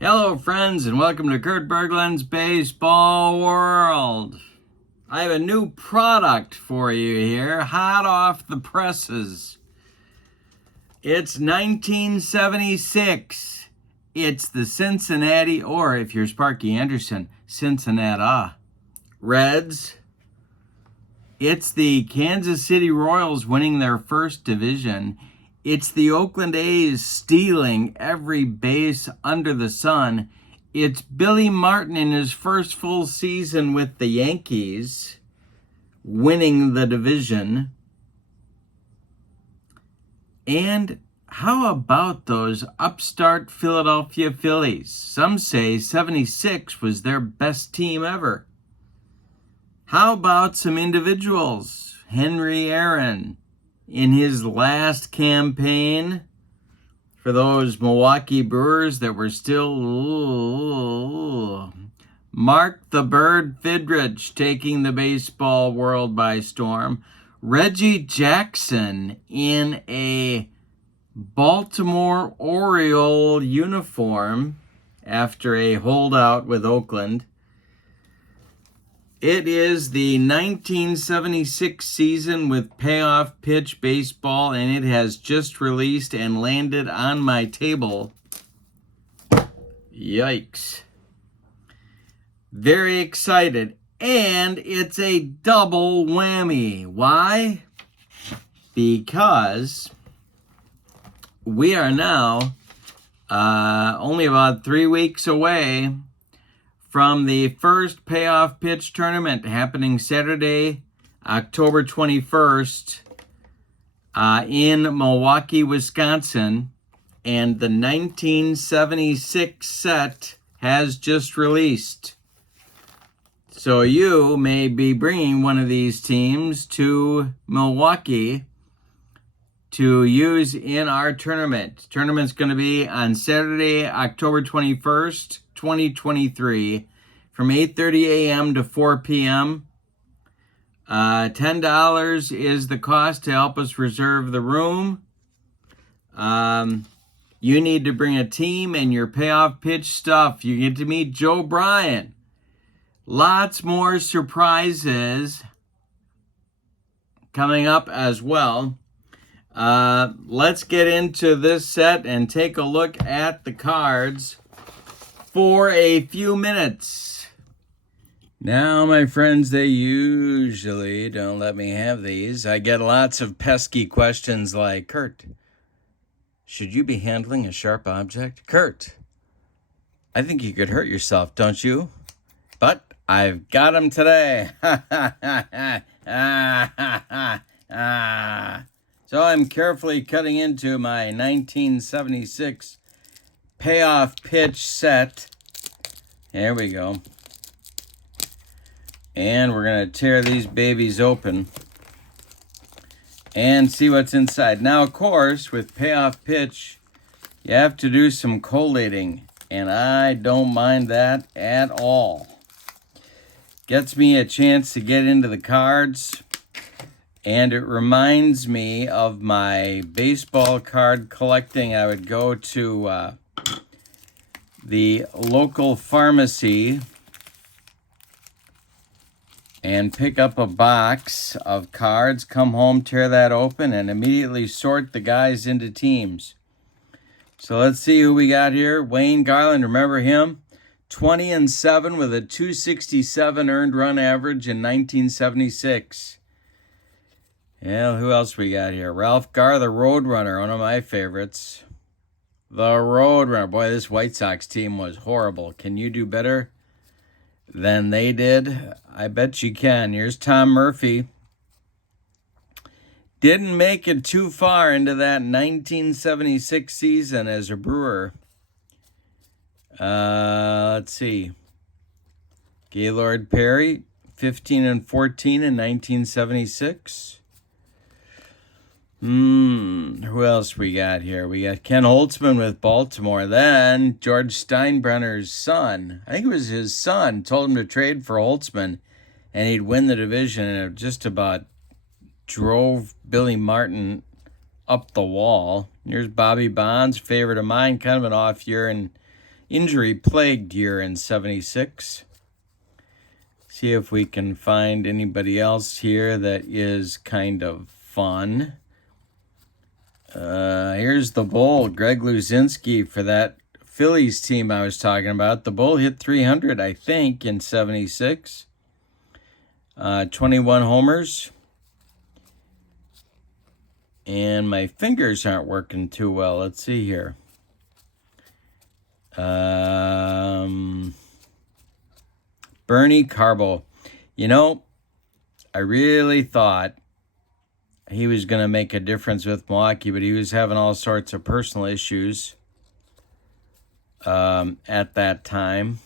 Hello, friends, and welcome to Kurt Berglund's Baseball World. I have a new product for you here, hot off the presses. It's 1976. It's the Cincinnati, or if you're Sparky Anderson, Cincinnati Reds. It's the Kansas City Royals winning their first division. It's the Oakland A's stealing every base under the sun. It's Billy Martin in his first full season with the Yankees winning the division. And how about those upstart Philadelphia Phillies? Some say 76 was their best team ever. How about some individuals? Henry Aaron in his last campaign for those Milwaukee Brewers that were still... Mark the Bird Fidrich taking the baseball world by storm. Reggie Jackson in a Baltimore Oriole uniform after a holdout with Oakland. It is the 1976 season with Payoff Pitch baseball, and it has just released and landed on my table. Yikes. Very excited. And it's a double whammy. Why? Because we are now only about 3 weeks away from the first Payoff Pitch tournament happening Saturday, October 21st in Milwaukee, Wisconsin. And the 1976 set has just released. So you may be bringing one of these teams to Milwaukee to use in our tournament. Tournament's going to be on Saturday, October 21st, 2023, from 8:30 a.m. to 4 p.m. $10 is the cost to help us reserve the room. You need to bring a team and your Payoff Pitch stuff. You get to meet Joe Bryan. Lots more surprises coming up as well. Let's get into this set and take a look at the cards for a few minutes. Now, my friends, they usually don't let me have these. I get lots of pesky questions like, Kurt, should you be handling a sharp object? Kurt, I think you could hurt yourself, don't you? But I've got them today. So I'm carefully cutting into my 1976 Payoff Pitch set. There we go. And we're going to tear these babies open and see what's inside. Now, of course, with Payoff Pitch, you have to do some collating, and I don't mind that at all. Gets me a chance to get into the cards, and it reminds me of my baseball card collecting. I would go to the local pharmacy and pick up a box of cards, come home, tear that open, and immediately sort the guys into teams. So let's see who we got here. Wayne Garland, remember him? 20-7 with a 267 earned run average in 1976. Yeah, who else we got here? Ralph Garr, the Roadrunner, one of my favorites. The Roadrunner. Boy, this White Sox team was horrible. Can you do better than they did? I bet you can. Here's Tom Murphy. Didn't make it too far into that 1976 season as a Brewer. Let's see. Gaylord Perry, 15-14 in 1976. Who else we got here? We got Ken Holtzman with Baltimore. Then George Steinbrenner's son, I think it was his son, told him to trade for Holtzman and he'd win the division, and it just about drove Billy Martin up the wall. Here's Bobby Bonds, favorite of mine, kind of an off year in injury-plagued year in 76. See if we can find anybody else here that is kind of fun. Here's the Bull, Greg Luzinski, for that Phillies team I was talking about. The Bull hit 300, I think, in 76. 21 homers. And my fingers aren't working too well. Let's see here. Bernie Carbo. You know, I really thought he was going to make a difference with Milwaukee, but he was having all sorts of personal issues at that time.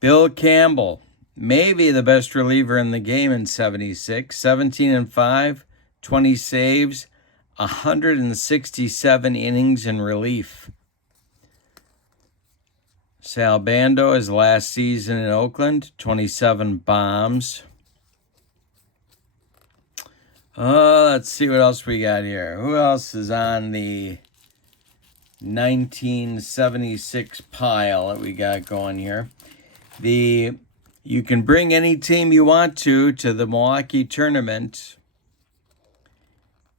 Bill Campbell, maybe the best reliever in the game in 76. 17-5, 20 saves, 167 innings in relief. Sal Bando, his last season in Oakland, 27 bombs. Let's see what else we got here. Who else is on the 1976 pile that we got going here? You can bring any team you want to the Milwaukee tournament,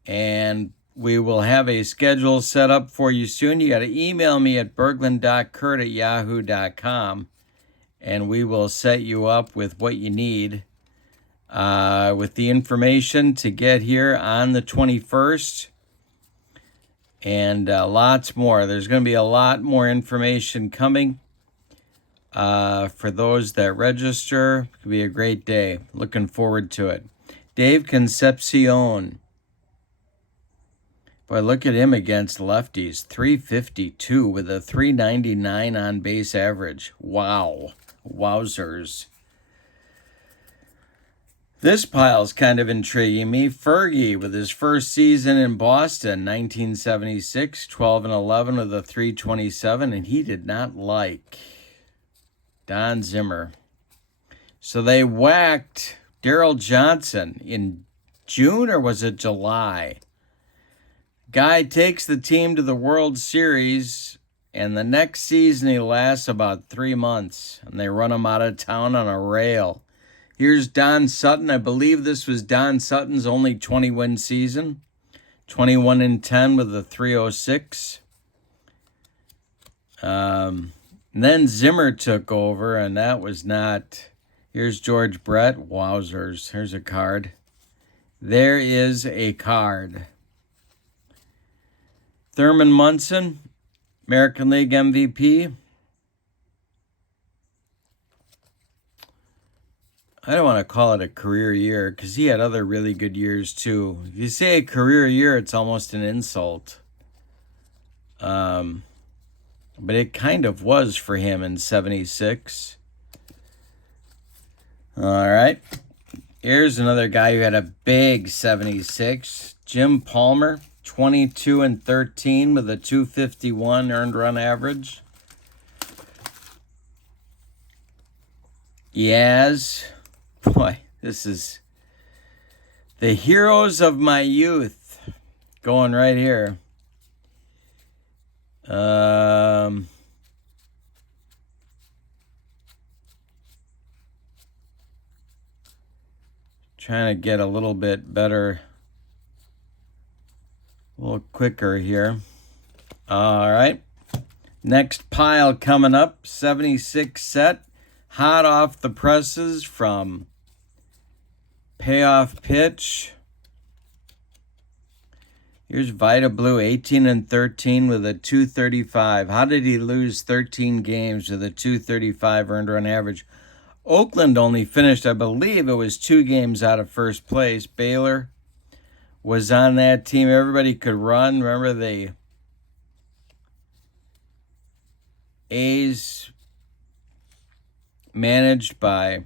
and we will have a schedule set up for you soon. You got to email me at berglund.kurt@yahoo.com, and we will set you up with what you need, with the information to get here on the 21st, and lots more. There's going to be a lot more information coming for those that register. It'll be a great day. Looking forward to it. Dave Concepcion. Boy, look at him against lefties. 352 with a 399 on base average. Wow. Wowzers. This pile's kind of intriguing me. Fergie with his first season in Boston, 1976, 12-11 with a 327, and he did not like Don Zimmer. So they whacked Darryl Johnson in June, or was it July? Guy takes the team to the World Series, and the next season he lasts about 3 months, and they run him out of town on a rail. Here's Don Sutton. I believe this was Don Sutton's only 20-win season. 21-10 with a 306. And then Zimmer took over, and that was not... Here's George Brett. Wowzers. Here's a card. There is a card. Thurman Munson, American League MVP. I don't want to call it a career year because he had other really good years too. If you say a career year, it's almost an insult. But it kind of was for him in 76. All right. Here's another guy who had a big 76. Jim Palmer, 22-13 with a 251 earned run average. Yaz. Boy, this is the heroes of my youth going right here. Trying to get a little bit better, a little quicker here. All right. Next pile coming up, 76 set. Hot off the presses from Payoff Pitch. Here's Vita Blue, 18-13 with a 235. How did he lose 13 games with a 235 earned run average? Oakland only finished, I believe it was 2 games out of first place. Baylor was on that team. Everybody could run. Remember the A's managed by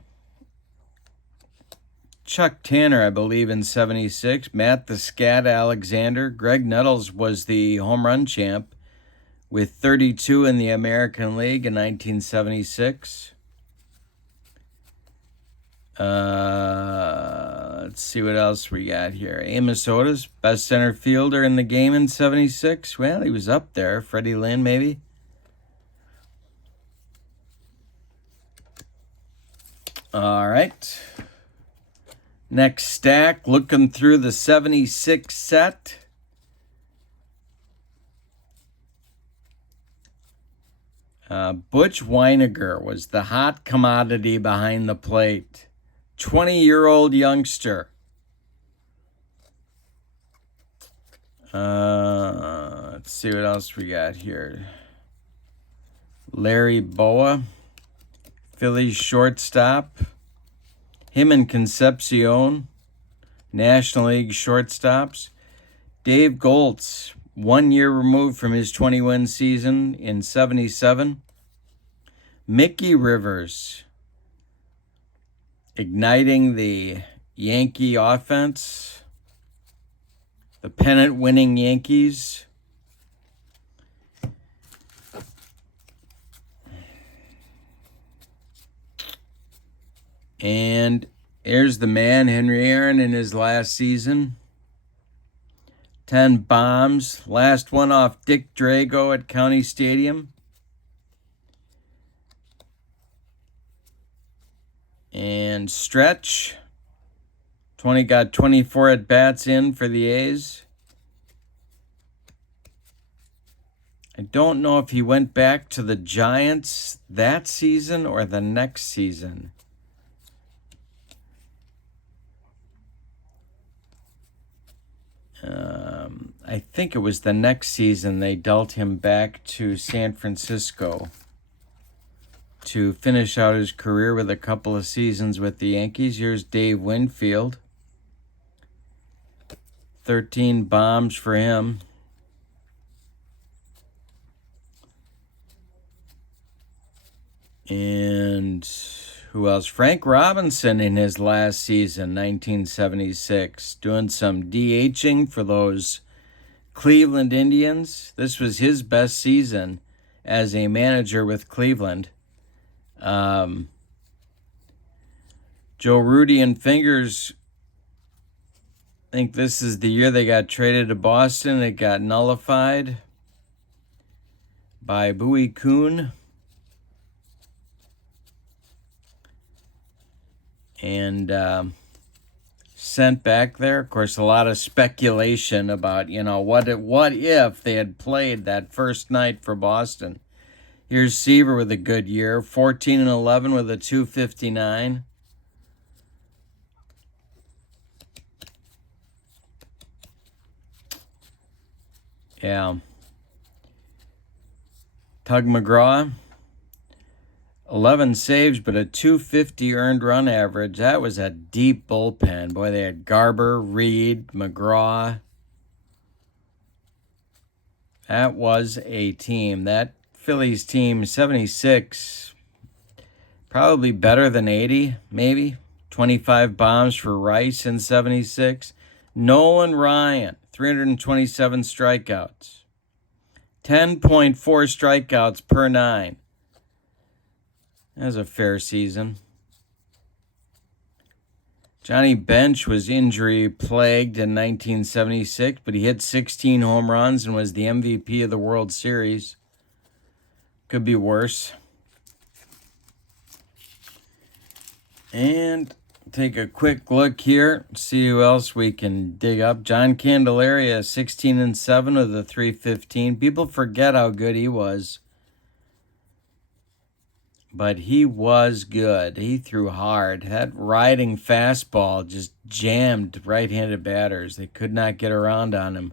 Chuck Tanner, I believe, in 76. Matt the Scat Alexander. Greg Nettles was the home run champ with 32 in the American League in 1976. Let's see what else we got here. Amos Otis, best center fielder in the game in 76. Well, he was up there. Freddie Lynn, maybe. All right. Next stack, looking through the 76 set. Butch Weiniger was the hot commodity behind the plate. 20-year-old youngster. Let's see what else we got here. Larry Boa, Phillies shortstop. Him and Concepcion, National League shortstops. Dave Goltz, 1 year removed from his 20-win season in 77. Mickey Rivers, igniting the Yankee offense. The pennant-winning Yankees. And here's the man, Henry Aaron, in his last season. 10 bombs. Last one off Dick Drago at County Stadium. And Stretch. Got 24 at-bats in for the A's. I don't know if he went back to the Giants that season or the next season. I think it was the next season they dealt him back to San Francisco to finish out his career with a couple of seasons with the Yankees. Here's Dave Winfield. 13 bombs for him. And who else? Frank Robinson in his last season, 1976, doing some DHing for those Cleveland Indians. This was his best season as a manager with Cleveland. Joe Rudy and Fingers, I think this is the year they got traded to Boston. It got nullified by Bowie Kuhn. And sent back there. Of course, a lot of speculation about, what if they had played that first night for Boston. Here's Seaver with a good year, 14-11 with a 259. Yeah. Tug McGraw, 11 saves, but a 250 earned run average. That was a deep bullpen. Boy, they had Garber, Reed, McGraw. That was a team. That Phillies team, 76, probably better than 80, maybe. 25 bombs for Rice in 76. Nolan Ryan, 327 strikeouts. 10.4 strikeouts per 9. That was a fair season. Johnny Bench was injury-plagued in 1976, but he hit 16 home runs and was the MVP of the World Series. Could be worse. And take a quick look here, see who else we can dig up. John Candelaria, 16-7 with a 315. People forget how good he was. But he was good. He threw hard. That riding fastball just jammed right-handed batters. They could not get around on him.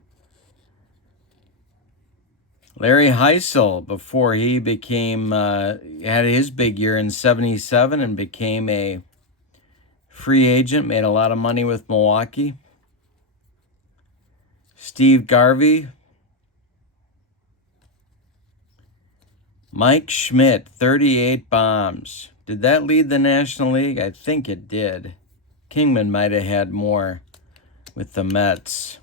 Larry Heisel, before he became, had his big year in 77 and became a free agent, made a lot of money with Milwaukee. Steve Garvey. Mike Schmidt, 38 bombs. Did that lead the National League? I think it did. Kingman might have had more with the Mets.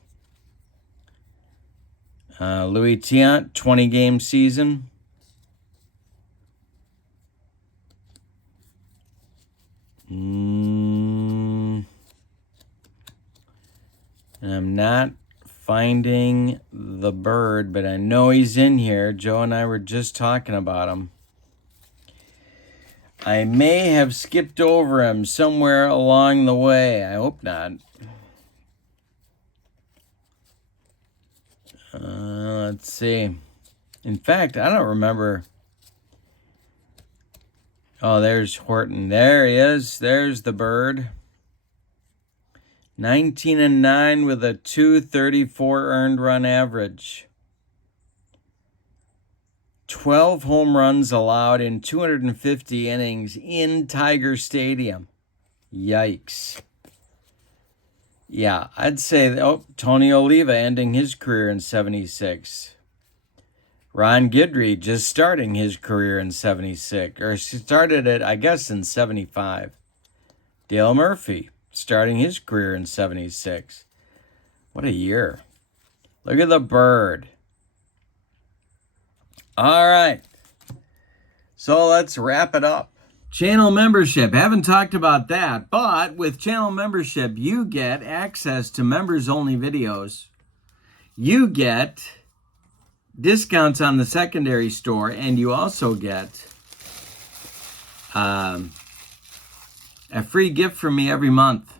Louis Tiant, 20-game season. And I'm not finding the bird, but I know he's in here. Joe and I were just talking about him. I may have skipped over him somewhere along the way. I hope not. Let's see. In fact, I don't remember. Oh, there's Horton. There he is. There's the bird. 19-9 with a 234 earned run average. 12 home runs allowed in 250 innings in Tiger Stadium. Yikes. Yeah, I'd say, Tony Oliva ending his career in 76. Ron Guidry just starting his career in 76, or started it, I guess, in 75. Dale Murphy starting his career in 76. What a year. Look at the bird. All right. So let's wrap it up. Channel membership. Haven't talked about that, but with channel membership, you get access to members-only videos. You get discounts on the secondary store, and you also get a free gift from me every month.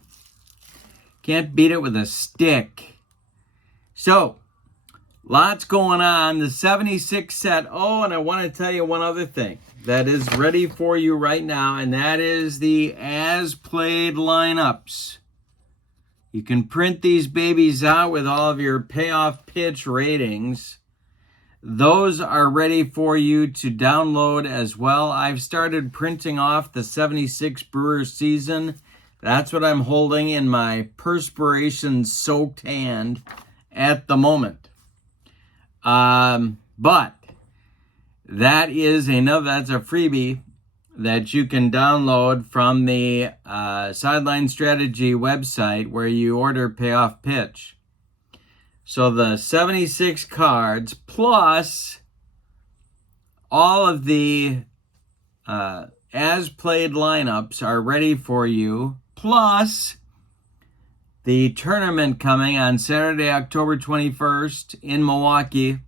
Can't beat it with a stick. So, lots going on. The 76 set. Oh, and I want to tell you one other thing that is ready for you right now, and that is the as-played lineups. You can print these babies out with all of your payoff pitch ratings. Those are ready for you to download as well. I've started printing off the 76 Brewers season. That's what I'm holding in my perspiration-soaked hand at the moment. But that's a freebie that you can download from the Sideline Strategy website where you order Payoff Pitch. So the 76 cards plus all of the as-played lineups are ready for you, plus the tournament coming on Saturday, October 21st in Milwaukee.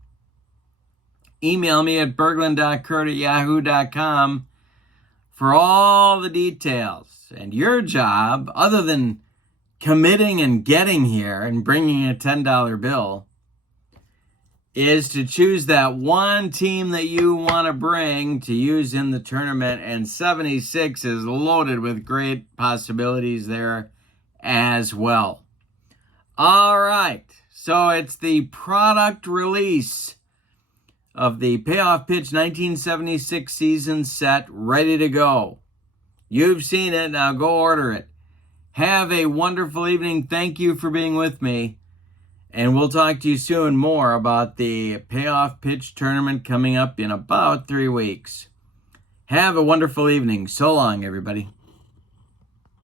Email me at berglund.kurt@yahoo.com for all the details. And your job, other than committing and getting here and bringing a $10 bill, is to choose that one team that you want to bring to use in the tournament. And 76 is loaded with great possibilities there as well. All right. So it's the product release of the Payoff Pitch 1976 season set ready to go. You've seen it. Now go order it. Have a wonderful evening. Thank you for being with me. And we'll talk to you soon more about the Payoff Pitch tournament coming up in about 3 weeks. Have a wonderful evening. So long, everybody.